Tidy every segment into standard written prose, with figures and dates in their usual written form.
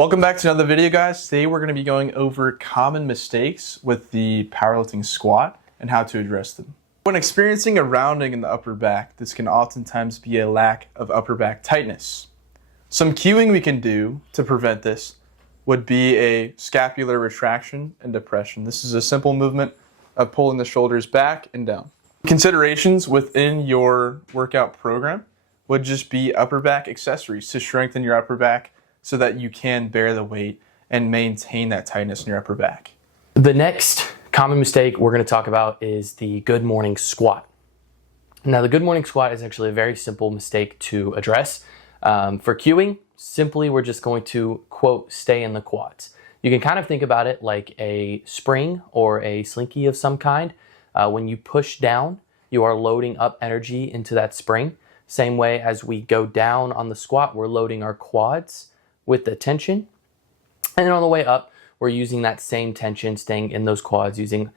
Welcome back to another video, guys. Today we're going to be going over common mistakes with the powerlifting squat and how to address them. When experiencing a rounding in the upper back, this can oftentimes be a lack of upper back tightness. Some cueing we can do to prevent this would be a scapular retraction and depression. This is a simple movement of pulling the shoulders back and down. Considerations within your workout program would just be upper back accessories to strengthen your upper back so that you can bear the weight and maintain that tightness in your upper back. The next common mistake we're going to talk about is the good morning squat. Now, the good morning squat is actually a very simple mistake to address. For cueing, simply we're just going to, quote, stay in the quads. You can kind of think about it like a spring or a slinky of some kind. When you push down, you are loading up energy into that spring. Same way as we go down on the squat, we're loading our quads with the tension. And then on the way up, we're using that same tension, staying in those quads, using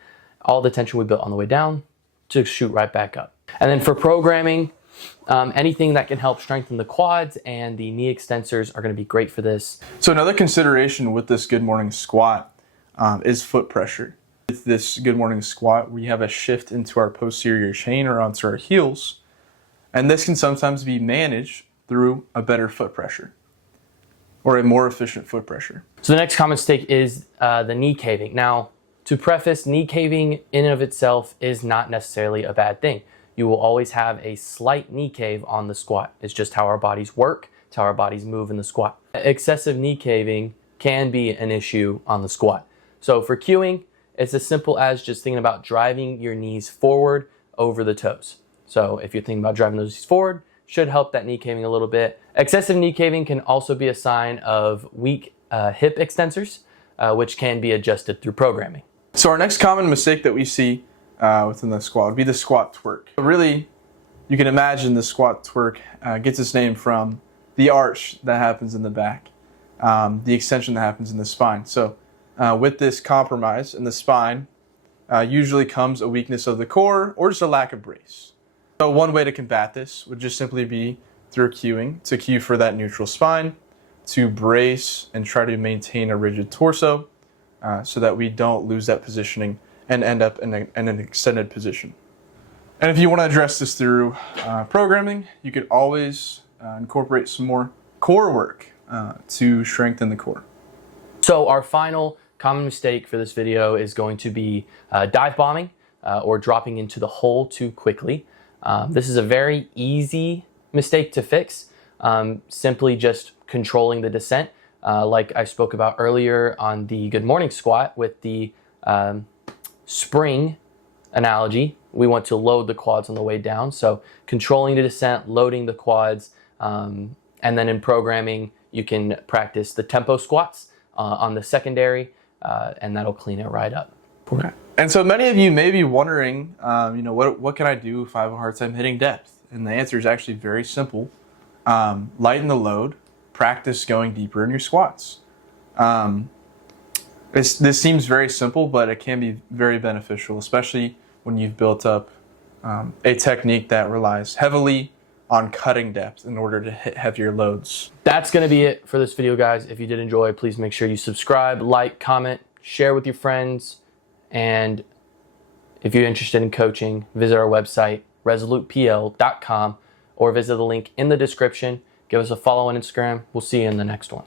all the tension we built on the way down to shoot right back up. And then for programming, anything that can help strengthen the quads and the knee extensors are going to be great for this. So another consideration with this good morning squat is foot pressure. With this good morning squat, we have a shift into our posterior chain or onto our heels, and this can sometimes be managed through a better foot pressure or a more efficient foot pressure. So the next common mistake is the knee caving. Now, to preface, knee caving in and of itself is not necessarily a bad thing. You will always have a slight knee cave on the squat. It's just how our bodies work. It's how our bodies move in the squat. Excessive knee caving can be an issue on the squat. So for cueing, it's as simple as just thinking about driving your knees forward over the toes. So if you're thinking about driving those knees forward, should help that knee caving a little bit. Excessive knee caving can also be a sign of weak hip extensors, which can be adjusted through programming. So our next common mistake that we see within the squat would be the squat twerk. Really, you can imagine the squat twerk gets its name from the arch that happens in the back, the extension that happens in the spine. So with this compromise in the spine, usually comes a weakness of the core or just a lack of brace. So one way to combat this would just simply be through cueing, to cue for that neutral spine, to brace and try to maintain a rigid torso so that we don't lose that positioning and end up in an extended position. And if you want to address this through programming, you could always incorporate some more core work to strengthen the core. So our final common mistake for this video is going to be dive bombing or dropping into the hole too quickly. This is a very easy mistake to fix, simply just controlling the descent. Like I spoke about earlier on the good morning squat with the spring analogy, we want to load the quads on the way down. So controlling the descent, loading the quads, and then in programming, you can practice the tempo squats on the secondary, and that'll clean it right up. Okay. And so many of you may be wondering, what can I do if I have a hard time hitting depth? And the answer is actually very simple. Lighten the load, practice going deeper in your squats. This seems very simple, but it can be very beneficial, especially when you've built up a technique that relies heavily on cutting depth in order to hit heavier loads. That's going to be it for this video, guys. If you did enjoy, please make sure you subscribe, like, comment, share with your friends. And if you're interested in coaching, visit our website, resolutepl.com, or visit the link in the description. Give us a follow on Instagram. We'll see you in the next one.